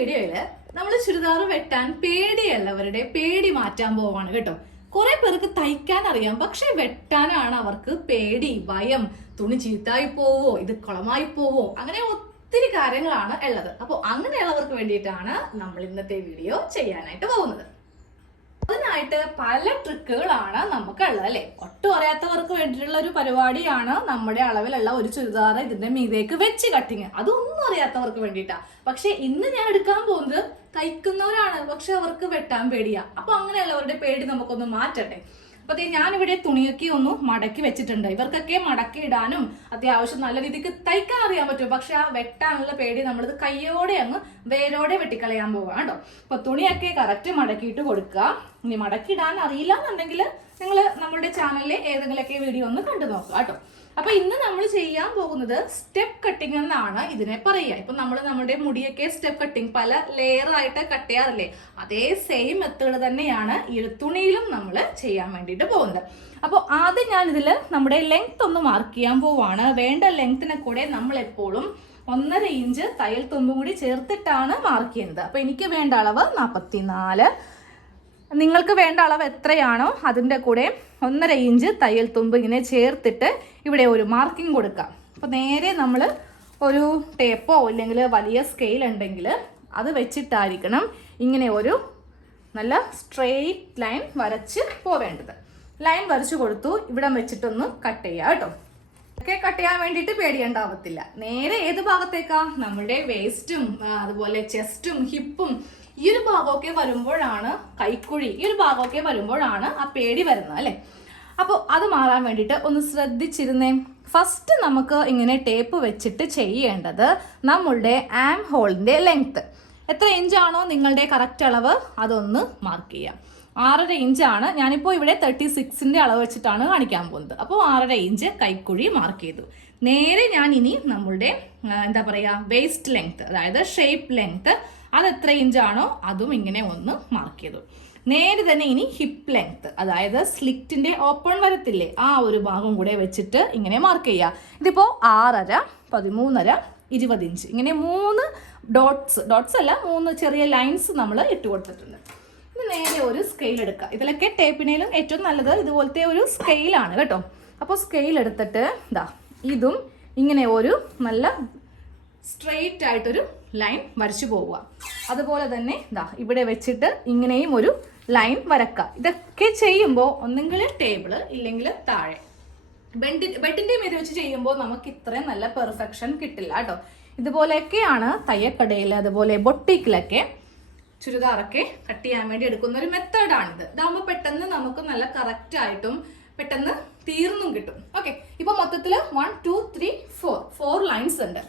വീഡിയോയില് നമ്മൾ ചുരിദാർ വെട്ടാൻ പേടിയുള്ളവരുടെ പേടി മാറ്റാൻ പോവാണ് കേട്ടോ. കുറെ പേർക്ക് തയ്ക്കാൻ അറിയാം, പക്ഷെ വെട്ടാനാണ് അവർക്ക് പേടി, ഭയം. തുണി ചീത്തായി പോവോ, ഇത് കുളമായി പോവോ, അങ്ങനെ ഒത്തിരി കാര്യങ്ങളാണ് ഉള്ളത്. അപ്പോൾ അങ്ങനെയുള്ളവർക്ക് വേണ്ടിയിട്ടാണ് നമ്മൾ ഇന്നത്തെ വീഡിയോ ചെയ്യാനായിട്ട് പോകുന്നത്. അതിനായിട്ട് പല ട്രിക്കുകളാണ് നമുക്കുള്ളത് അല്ലെ. ഒട്ടും അറിയാത്തവർക്ക് വേണ്ടിയിട്ടുള്ള ഒരു പരിപാടിയാണ് നമ്മുടെ അളവിലുള്ള ഒരു ചുരിദാർ ഇതിന്റെ മീതേക്ക് വെച്ച് കട്ടിങ്. അതൊന്നും അറിയാത്തവർക്ക് വേണ്ടിയിട്ടാ. പക്ഷെ ഇന്ന് ഞാൻ എടുക്കാൻ പോകുന്നത് തയ്ക്കുന്നവരാണ്, പക്ഷെ അവർക്ക് വെട്ടാൻ പേടിയാ. അപ്പൊ അങ്ങനെയുള്ളവരുടെ പേടി നമുക്കൊന്ന് മാറ്റട്ടെ. അപ്പൊ ഞാനിവിടെ തുണിയൊക്കെ ഒന്ന് മടക്കി വെച്ചിട്ടുണ്ട്. ഇവർക്കൊക്കെ മടക്കി ഇടാനും അത്യാവശ്യം നല്ല രീതിക്ക് തയ്ക്കാൻ അറിയാൻ പറ്റും. പക്ഷെ ആ വെട്ടാനുള്ള പേടി നമ്മളിത് കയ്യോടെ അങ്ങ് വേരോടെ വെട്ടിക്കളയാൻ പോവാം കേട്ടോ. അപ്പൊ തുണിയൊക്കെ കറക്റ്റ് മടക്കിയിട്ട് കൊടുക്കുക. ഇനി മടക്കി ഇടാൻ അറിയില്ല എന്നുണ്ടെങ്കിൽ നിങ്ങൾ നമ്മളുടെ ചാനലിലെ ഏതെങ്കിലുമൊക്കെ വീഡിയോ ഒന്ന് കണ്ടു നോക്കുക കേട്ടോ. അപ്പൊ ഇന്ന് നമ്മൾ ചെയ്യാൻ പോകുന്നത് സ്റ്റെപ്പ് കട്ടിങ് എന്നാണ് ഇതിനെ പറയുക. ഇപ്പൊ നമ്മുടെ മുടിയൊക്കെ സ്റ്റെപ്പ് കട്ടിങ് പല ലെയർ ആയിട്ട് കട്ട് ചെയ്യാറില്ലേ, അതേ സെയിം മെത്തേഡ് തന്നെയാണ് ഈ തുണിയിലും നമ്മൾ ചെയ്യാൻ വേണ്ടിയിട്ട് പോകുന്നത്. അപ്പോൾ ആദ്യം ഞാൻ ഇതിൽ നമ്മുടെ ലെങ്ത് ഒന്ന് മാർക്ക് ചെയ്യാൻ പോവാണ്. വേണ്ട ലെങ്ത്തിനെ കൂടെ നമ്മൾ എപ്പോഴും 1.5 ഇഞ്ച് തയ്യൽ തുമ്പും കൂടി ചേർത്തിട്ടാണ് മാർക്ക് ചെയ്യുന്നത്. അപ്പൊ എനിക്ക് വേണ്ട അളവ് 44. നിങ്ങൾക്ക് വേണ്ട അളവ് എത്രയാണോ അതിൻ്റെ കൂടെ 1.5 ഇഞ്ച് തയ്യൽ തുമ്പ് ഇങ്ങനെ ചേർത്തിട്ട് ഇവിടെ ഒരു മാർക്കിംഗ് കൊടുക്കാം. അപ്പോൾ നേരെ നമ്മൾ ഒരു ടേപ്പോ അല്ലെങ്കിൽ വലിയ സ്കെയിൽ ഉണ്ടെങ്കിൽ അത് വെച്ചിട്ടായിരിക്കണം ഇങ്ങനെ ഒരു നല്ല സ്ട്രെയിറ്റ് ലൈൻ വരച്ച് പോവേണ്ടത്. ലൈൻ വരച്ച് കൊടുത്തു, ഇവിടെ വെച്ചിട്ടൊന്ന് കട്ട് ചെയ്യുക കേട്ടോ. ഒക്കെ കട്ട് ചെയ്യാൻ വേണ്ടിയിട്ട് പേടിയുണ്ടാവത്തില്ല. നേരെ ഏത് ഭാഗത്തേക്കാ, നമ്മുടെ വേസ്റ്റും അതുപോലെ ചെസ്റ്റും ഹിപ്പും ഈ ഒരു ഭാഗമൊക്കെ വരുമ്പോഴാണ്, കൈക്കുഴി ഈ ഒരു ഭാഗമൊക്കെ വരുമ്പോഴാണ് ആ പേടി വരുന്നത് അല്ലേ. അപ്പോൾ അത് മാറാൻ വേണ്ടിയിട്ട് ഒന്ന് ശ്രദ്ധിച്ചിരുന്നേ. ഫസ്റ്റ് നമുക്ക് ഇങ്ങനെ ടേപ്പ് വെച്ചിട്ട് ചെയ്യേണ്ടത് നമ്മളുടെ ആം ഹോളിൻ്റെ ലെങ്ത്ത് എത്ര ഇഞ്ചാണോ നിങ്ങളുടെ കറക്റ്റ് അളവ് അതൊന്ന് മാർക്ക് ചെയ്യാം. 6.5 ഇഞ്ചാണ്. ഞാനിപ്പോൾ ഇവിടെ 36ന്റെ അളവ് വെച്ചിട്ടാണ് കാണിക്കാൻ പോകുന്നത്. അപ്പോൾ 6.5 ഇഞ്ച് കൈക്കുഴി മാർക്ക് ചെയ്തു. നേരെ ഞാൻ ഇനി നമ്മളുടെ എന്താ പറയുക വേസ്റ്റ് ലെങ്ത്ത്, അതായത് ഷേപ്പ് ലെങ്ത്ത് അത് എത്ര ഇഞ്ചാണോ അതും ഇങ്ങനെ ഒന്ന് മാർക്ക് ചെയ്തു. നേരെ തന്നെ ഇനി ഹിപ്പ് ലെങ്ത്ത്, അതായത് സ്ലിറ്റിന്റെ ഓപ്പൺ വരത്തില്ലേ ആ ഒരു ഭാഗം കൂടെ വെച്ചിട്ട് ഇങ്ങനെ മാർക്ക് ചെയ്യുക. ഇതിപ്പോൾ 6.5, 13.5, 20 ഇഞ്ച് ഇങ്ങനെ 3 ഡോട്ട്സ് അല്ല 3 ചെറിയ ലൈൻസ് നമ്മൾ ഇട്ട് കൊടുത്തിട്ടുണ്ട്. ഇത് നേരെ ഒരു സ്കെയിൽ എടുക്കുക. ഇതിലൊക്കെ ടേപ്പിനേലും ഏറ്റവും നല്ലത് ഇതുപോലത്തെ ഒരു സ്കെയിലാണ് കേട്ടോ. അപ്പോൾ സ്കെയിൽ എടുത്തിട്ട് ഇതും ഇങ്ങനെ ഒരു നല്ല സ്ട്രെയിറ്റ് ആയിട്ടൊരു ലൈൻ വരച്ചു പോവുക. അതുപോലെ തന്നെ ഇവിടെ വെച്ചിട്ട് ഇങ്ങനെയും ഒരു ലൈൻ വരക്കുക. ഇതൊക്കെ ചെയ്യുമ്പോൾ ഒന്നെങ്കിൽ ടേബിള് ഇല്ലെങ്കിൽ താഴെ ബെഡിന്റെ മീതെ വെച്ച് ചെയ്യുമ്പോൾ നമുക്ക് ഇത്രയും നല്ല പെർഫെക്ഷൻ കിട്ടില്ല കേട്ടോ. ഇതുപോലെയൊക്കെയാണ് തയ്യക്കടയിൽ അതുപോലെ ബൊട്ടിക്കിലൊക്കെ ചുരിദാറൊക്കെ കട്ട് ചെയ്യാൻ വേണ്ടി എടുക്കുന്ന ഒരു മെത്തേഡാണിത്. ഇതാകുമ്പോൾ പെട്ടെന്ന് നമുക്ക് നല്ല കറക്റ്റ് ആയിട്ടും പെട്ടെന്ന് തീർന്നും കിട്ടും. ഓക്കെ, ഇപ്പൊ മൊത്തത്തിൽ 1 2 3 4 ലൈൻസ് ഉണ്ട്.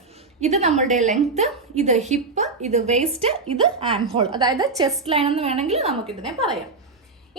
ഇത് നമ്മളുടെ ലെങ്ത്, ഇത് ഹിപ്പ്, ഇത് വേസ്റ്റ്, ഇത് ആം ഹോൾ, അതായത് ചെസ്റ്റ് ലൈൻ എന്ന് വേണമെങ്കിൽ നമുക്കിതിനെ പറയാം.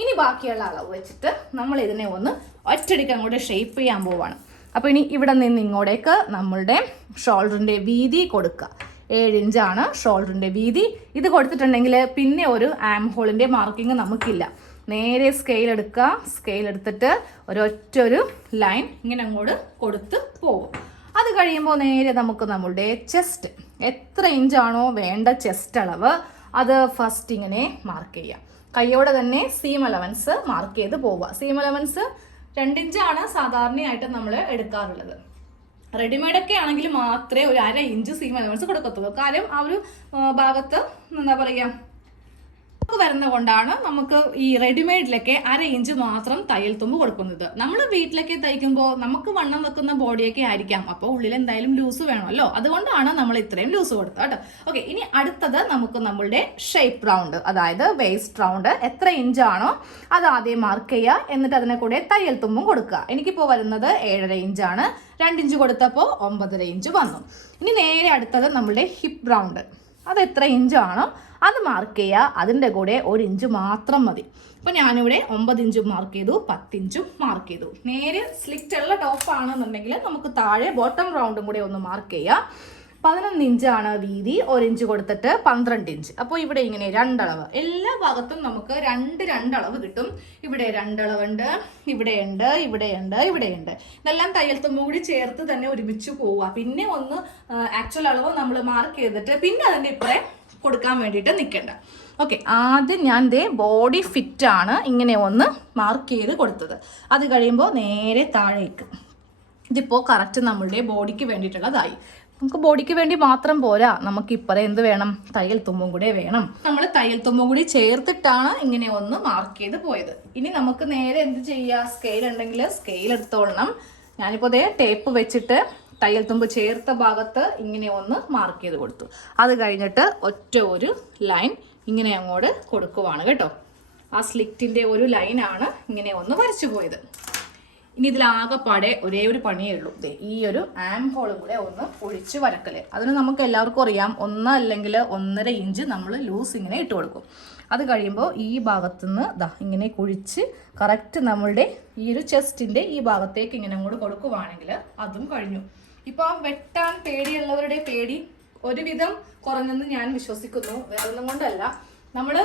ഇനി ബാക്കിയുള്ള അളവ് വെച്ചിട്ട് നമ്മൾ ഇതിനെ ഒന്ന് ഒറ്റയടിക്ക് അങ്ങോട്ട് ഷേപ്പ് ചെയ്യാൻ പോവാണ്. അപ്പോൾ ഇനി ഇവിടെ നിന്ന് ഇങ്ങോട്ടേക്ക് നമ്മളുടെ ഷോൾഡറിൻ്റെ വീതി കൊടുക്കുക. 7 ഇഞ്ചാണ് ഷോൾഡറിൻ്റെ വീതി. ഇത് കൊടുത്തിട്ടുണ്ടെങ്കിൽ പിന്നെ ഒരു ആം ഹോളിൻ്റെ മാർക്കിങ് നമുക്കില്ല. നേരെ സ്കെയിൽ എടുക്കുക. സ്കെയിൽ എടുത്തിട്ട് ഒരു ലൈൻ ഇങ്ങനെ അങ്ങോട്ട് കൊടുത്ത് പോകും. അത് കഴിയുമ്പോൾ നേരെ നമുക്ക് നമ്മളുടെ ചെസ്റ്റ് എത്ര ഇഞ്ചാണോ വേണ്ട ചെസ്റ്റ് അളവ് അത് ഫസ്റ്റ് ഇങ്ങനെ മാർക്ക് ചെയ്യാം. കൈയോടെ തന്നെ സീം അലവൻസ് മാർക്ക് ചെയ്ത് പോവുക. സീം അലവൻസ് 2 ഇഞ്ചാണ് സാധാരണയായിട്ട് നമ്മൾ എടുക്കാറുള്ളത്. റെഡിമെയ്ഡൊക്കെ ആണെങ്കിൽ മാത്രമേ ഒരു 1/2 ഇഞ്ച് സീം അലവൻസ് കൊടുക്കത്തുള്ളൂ. കാര്യം ആ ഒരു ഭാഗത്ത് എന്താ പറയുക വരുന്നത് കൊണ്ടാണ് നമുക്ക് ഈ റെഡിമെയ്ഡിലൊക്കെ 1/2 ഇഞ്ച് മാത്രം തയ്യൽ തുമ്പ് കൊടുക്കുന്നത്. നമ്മൾ വീട്ടിലൊക്കെ തയ്ക്കുമ്പോൾ നമുക്ക് വണ്ണം വെക്കുന്ന ബോഡിയൊക്കെ ആയിരിക്കാം, അപ്പോൾ ഉള്ളിൽ എന്തായാലും ലൂസ് വേണമല്ലോ, അതുകൊണ്ടാണ് നമ്മൾ ഇത്രയും ലൂസ് കൊടുത്തത് കേട്ടോ. ഓക്കെ, ഇനി അടുത്തത് നമുക്ക് നമ്മളുടെ ഷേപ്പ് റൗണ്ട്, അതായത് വേസ്റ്റ് റൗണ്ട് എത്ര ഇഞ്ചാണോ അത് ആദ്യം മാർക്ക് ചെയ്യുക. എന്നിട്ട് അതിനെ കൂടെ തയ്യൽ തുമ്പും കൊടുക്കുക. എനിക്കിപ്പോൾ വരുന്നത് 7.5 ഇഞ്ചാണ്. 2 ഇഞ്ച് കൊടുത്തപ്പോൾ 9.5 ഇഞ്ച് വന്നു. ഇനി നേരെ അടുത്തത് നമ്മളുടെ ഹിപ്പ് റൗണ്ട്, അത് എത്ര ഇഞ്ചാണോ അത് മാർക്ക് ചെയ്യുക. അതിൻ്റെ കൂടെ 1 ഇഞ്ച് മാത്രം മതി. അപ്പോൾ ഞാനിവിടെ 9 ഇഞ്ചും മാർക്ക് ചെയ്തു, 10 ഇഞ്ചും മാർക്ക് ചെയ്തു. നേരെ സ്ലിറ്റ് ഉള്ള ടോപ്പാണെന്നുണ്ടെങ്കിൽ നമുക്ക് താഴെ ബോട്ടം റൗണ്ടും കൂടെ ഒന്ന് മാർക്ക് ചെയ്യുക. 11 ഇഞ്ചാണ് വീതി. 1 ഇഞ്ച് കൊടുത്തിട്ട് 12 ഇഞ്ച്. അപ്പോൾ ഇവിടെ ഇങ്ങനെ 2 അളവ്, എല്ലാ ഭാഗത്തും നമുക്ക് 2 അളവ് കിട്ടും. ഇവിടെ 2 അളവുണ്ട്, ഇവിടെയുണ്ട്, ഇവിടെയുണ്ട്, ഇവിടെയുണ്ട്. ഇതെല്ലാം തയ്യൽ തുമ്പും കൂടി ചേർത്ത് തന്നെ ഒരുമിച്ച് പോവുക. പിന്നെ ഒന്ന് ആക്ച്വൽ അളവ് നമ്മൾ മാർക്ക് ചെയ്തിട്ട് പിന്നെ അതിൻ്റെ ഇപ്പുറം കൊടുക്കാൻ വേണ്ടിയിട്ട് നിൽക്കേണ്ട. ഓക്കെ, ആദ്യം ഞാൻ ദേ ബോഡി ഫിറ്റാണ് ഇങ്ങനെ ഒന്ന് മാർക്ക് ചെയ്ത് കൊടുത്തത്. അത് കഴിയുമ്പോൾ നേരെ താഴേക്ക്. ഇതിപ്പോൾ കറക്റ്റ് നമ്മളുടെ ബോഡിക്ക് വേണ്ടിയിട്ടുള്ളതായി. നമുക്ക് ബോഡിക്ക് വേണ്ടി മാത്രം പോരാ, നമുക്ക് ഇപ്പറേ എന്ത് വേണം, തയ്യൽ തുമ്പും കൂടെ വേണം. നമ്മൾ തയ്യൽ തുമ്പും കൂടി ചേർത്തിട്ടാണ് ഇങ്ങനെ ഒന്ന് മാർക്ക് ചെയ്ത് പോയത്. ഇനി നമുക്ക് നേരെ എന്ത് ചെയ്യുക, സ്കെയിൽ ഉണ്ടെങ്കിൽ സ്കെയിൽ എടുത്തോളണം. ഞാനിപ്പോൾ അതേ ടേപ്പ് വെച്ചിട്ട് തയ്യൽ തുമ്പ് ചേർത്ത ഭാഗത്ത് ഇങ്ങനെ ഒന്ന് മാർക്ക് ചെയ്ത് കൊടുത്തു. അത് കഴിഞ്ഞിട്ട് ഒറ്റ ഒരു ലൈൻ ഇങ്ങനെ അങ്ങോട്ട് കൊടുക്കുവാണ് കേട്ടോ. ആ സ്ലിറ്റിൻ്റെ ഒരു ലൈനാണ് ഇങ്ങനെ ഒന്ന് വരച്ചു പോയത്. ഇനി ഇതിലാകെപ്പാടെ ഒരേ ഒരു പണിയേ ഉള്ളൂ. ഈ ഒരു ആം ഹോളും കൂടെ ഒന്ന് ഒഴിച്ച് വരക്കല്. അതിന് നമുക്ക് എല്ലാവർക്കും അറിയാം, 1 അല്ലെങ്കിൽ 1.5 ഇഞ്ച് നമ്മൾ ലൂസ് ഇങ്ങനെ ഇട്ട് കൊടുക്കും. അത് കഴിയുമ്പോൾ ഈ ഭാഗത്തുനിന്ന് ഇങ്ങനെ കുഴിച്ച് കറക്റ്റ് നമ്മളുടെ ഈ ഒരു ചെസ്റ്റിൻ്റെ ഈ ഭാഗത്തേക്ക് ഇങ്ങനെ അങ്ങോട്ട് കൊടുക്കുവാണെങ്കിൽ അതും കഴിഞ്ഞു. ഇപ്പോൾ ആ വെട്ടാൻ പേടിയുള്ളവരുടെ പേടി ഒരുവിധം കുറഞ്ഞെന്ന് ഞാൻ വിശ്വസിക്കുന്നു. വേറൊന്നും കൊണ്ടല്ല, നമ്മൾ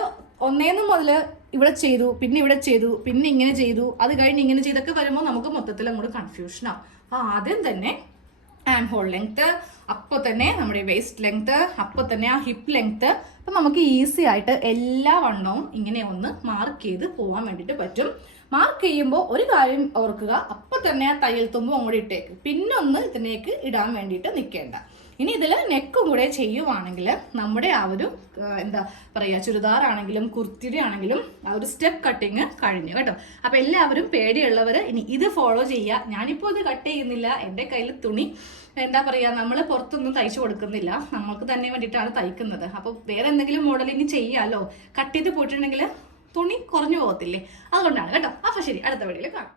1 മുതൽ ഇവിടെ ചെയ്തു, പിന്നെ ഇവിടെ ചെയ്തു, പിന്നെ ഇങ്ങനെ ചെയ്തു, അത് കഴിഞ്ഞ് ഇങ്ങനെ ചെയ്തൊക്കെ വരുമ്പോൾ നമുക്ക് മൊത്തത്തിൽ അങ്ങോട്ട് കൺഫ്യൂഷനാവും. അപ്പോൾ ആദ്യം തന്നെ ആം ഹോൾ ലെങ്ത്ത്, അപ്പോൾ തന്നെ നമ്മുടെ വേസ്റ്റ് ലെങ്ത്ത്, അപ്പോൾ തന്നെ ആ ഹിപ്പ് ലെങ്ത്ത്. അപ്പം നമുക്ക് ഈസി ആയിട്ട് എല്ലാ വണ്ണവും ഇങ്ങനെ ഒന്ന് മാർക്ക് ചെയ്ത് പോകാൻ വേണ്ടിയിട്ട് പറ്റും. മാർക്ക് ചെയ്യുമ്പോൾ ഒരു കാര്യം ഓർക്കുക, അപ്പോൾ തന്നെ ആ തയ്യൽ തുമ്പും അങ്ങോട്ട് ഇട്ടേക്ക്, പിന്നൊന്ന് ഇതിലേക്ക് ഇടാൻ വേണ്ടിയിട്ട് നിൽക്കേണ്ട. ഇനി ഇതിൽ നെക്കും കൂടെ ചെയ്യുവാണെങ്കിൽ നമ്മുടെ ആ ഒരു എന്താ പറയുക, ചുരിദാറാണെങ്കിലും കുർത്തിയുടെ ആണെങ്കിലും ആ ഒരു സ്റ്റെപ്പ് കട്ടിങ് കഴിഞ്ഞു കേട്ടോ. അപ്പോൾ എല്ലാവരും പേടിയുള്ളവർ ഇനി ഇത് ഫോളോ ചെയ്യുക. ഞാനിപ്പോൾ ഇത് കട്ട് ചെയ്യുന്നില്ല, എൻ്റെ കയ്യിൽ തുണി എന്താ പറയുക, നമ്മൾ പുറത്തൊന്നും തയ്ച്ചു കൊടുക്കുന്നില്ല, നമ്മൾക്ക് തന്നെ വേണ്ടിയിട്ടാണ് തയ്ക്കുന്നത്. അപ്പോൾ വേറെ എന്തെങ്കിലും മോഡൽ ഇനി ചെയ്യാമല്ലോ, കട്ട് ചെയ്ത് പോയിട്ടുണ്ടെങ്കിൽ തുണി കുറഞ്ഞു പോകത്തില്ലേ, അതുകൊണ്ടാണ് കേട്ടോ. അപ്പോൾ ശരി, അടുത്ത വീഡിയോയിൽ കാണാം.